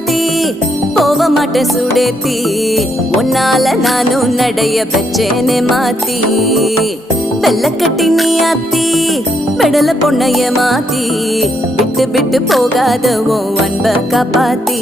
மாத்தி போக மாட்டேன் சுடேத்தி உன்னால நானும் நடைய பெச்சேனே மாத்தி வெள்ளக்கட்டி நீ ஆத்தி பெடல பொண்ணைய மாத்தி விட்டு விட்டு போகாத உன் அன்ப காப்பாத்தி